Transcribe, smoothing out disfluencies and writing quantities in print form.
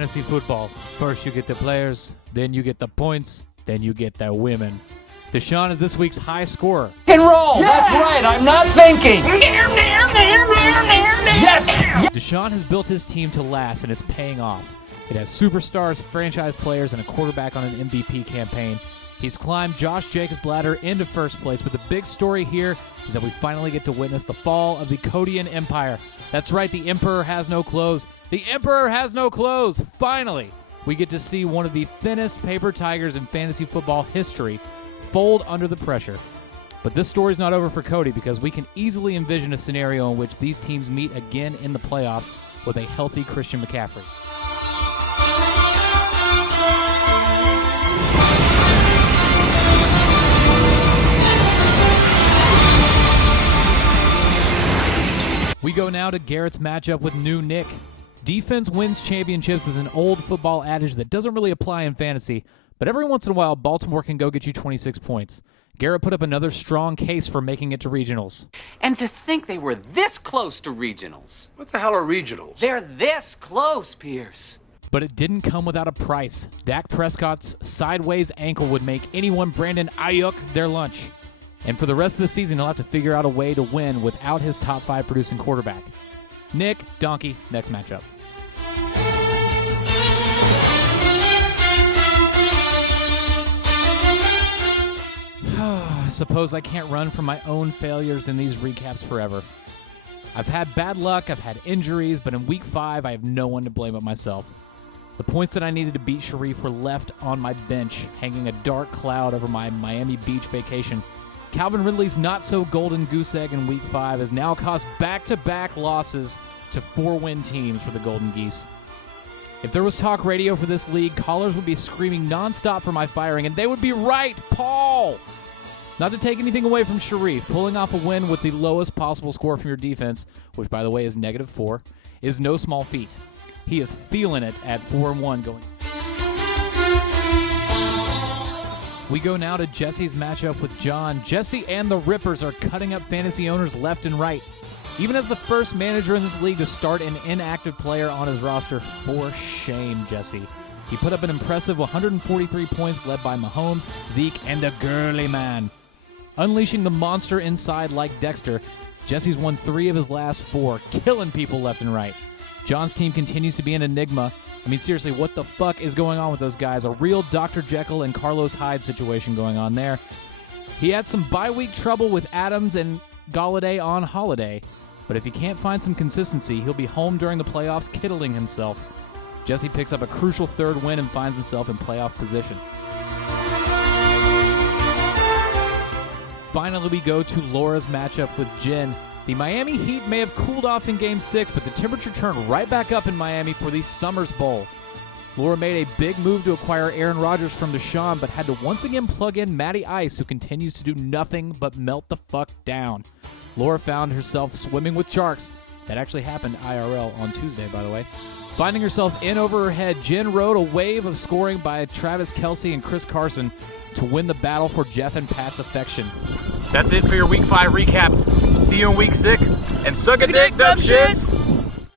fantasy football. First you get the players, then you get the points, then you get the women. Deshaun is this week's high scorer. And roll. Yeah. That's right. I'm not thinking. Yes. Deshaun has built his team to last, and it's paying off. It has superstars, franchise players, and a quarterback on an MVP campaign. He's climbed Josh Jacobs' ladder into first place, but the big story here is that we finally get to witness the fall of the Codian Empire. That's right, the Emperor has no clothes. The Emperor has no clothes. Finally, we get to see one of the thinnest paper tigers in fantasy football history fold under the pressure. But this story's not over for Cody, because we can easily envision a scenario in which these teams meet again in the playoffs with a healthy Christian McCaffrey. We go now to Garrett's matchup with New Nick. Defense wins championships is an old football adage that doesn't really apply in fantasy, but every once in a while, Baltimore can go get you 26 points. Garrett put up another strong case for making it to regionals. And to think they were this close to regionals. What the hell are regionals? They're this close, Pierce. But it didn't come without a price. Dak Prescott's sideways ankle would make anyone Brandon Ayuk their lunch. And for the rest of the season, he'll have to figure out a way to win without his top 5 producing quarterback. Nick, Donkey, next matchup. I suppose I can't run from my own failures in these recaps forever. I've had bad luck, I've had injuries, but in week 5, I have no one to blame but myself. The points that I needed to beat Sharif were left on my bench, hanging a dark cloud over my Miami Beach vacation. Calvin Ridley's not-so-golden goose egg in Week 5 has now caused back-to-back losses to 4-win teams for the Golden Geese. If there was talk radio for this league, callers would be screaming nonstop for my firing, and they would be right, Paul! Not to take anything away from Sharif, pulling off a win with the lowest possible score from your defense, which, by the way, is -4, is no small feat. He is feeling it at 4-1 going. We go now to Jesse's matchup with John. Jesse and the Rippers are cutting up fantasy owners left and right. Even as the first manager in this league to start an inactive player on his roster, for shame, Jesse. He put up an impressive 143 points led by Mahomes, Zeke, and the girly man. Unleashing the monster inside like Dexter, Jesse's won 3 of his last 4, killing people left and right. John's team continues to be an enigma. I mean, seriously, what the fuck is going on with those guys? A real Dr. Jekyll and Carlos Hyde situation going on there. He had some bye-week trouble with Adams and Galladay on holiday, but if he can't find some consistency, he'll be home during the playoffs kittling himself. Jesse picks up a crucial 3rd win and finds himself in playoff position. Finally, we go to Laura's matchup with Jen. The Miami Heat may have cooled off in Game 6, but the temperature turned right back up in Miami for the Summers Bowl. Laura made a big move to acquire Aaron Rodgers from Deshaun, but had to once again plug in Matty Ice, who continues to do nothing but melt the fuck down. Laura found herself swimming with sharks. That actually happened IRL on Tuesday, by the way. Finding herself in over her head, Jen rode a wave of scoring by Travis Kelce and Chris Carson to win the battle for Jeff and Pat's affection. That's it for your Week 5 recap. See you in Week 6, and suck a dick, dumb shits!